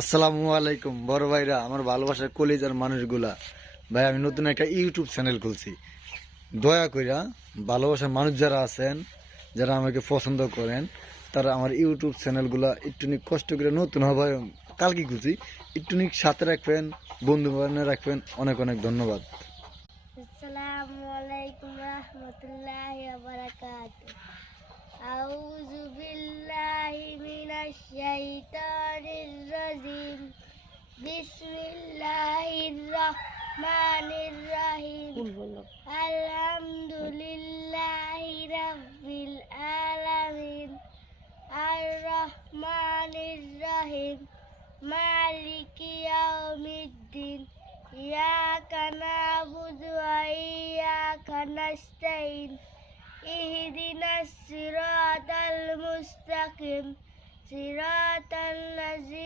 আসসালামু আলাইকুম বড় ভাইরা, আমার ভালোবাসার কলিজার মানুষগুলা। ভাই, আমি নতুন একটা ইউটিউব চ্যানেল খুলছি। দয়া কইরা ভালোবাসার মানুষ যারা আছেন, যারা আমাকে পছন্দ করেন, তারা আমার ইউটিউব চ্যানেলগুলা একটুখানি কষ্ট করে, নতুন হবে কালকে খুলছি, একটুখানি সাথে রাখবেন, বন্ধু বান্ধব রাখবেন। অনেক অনেক ধন্যবাদ। আসসালামু আলাইকুম রহমতুল্লাহি ওয়া বারাকাতুহু। আউযু বিল্লাহি মিনাশ শাইতানির রাজিম। বিসমিল্লাহির রহমানির রহিম। আলহামদুলিল্লাহি রাব্বিল আলামিন। আর রহমানির রহিম। মালিকি ইয়াউমিদ্দিন। ইয়াকা না'বুদু ওয়া ইয়াকা নাস্তাইন। ইহদিনাস সিরাতাল মুস্তাকিম। সিরাতাল লাযিনা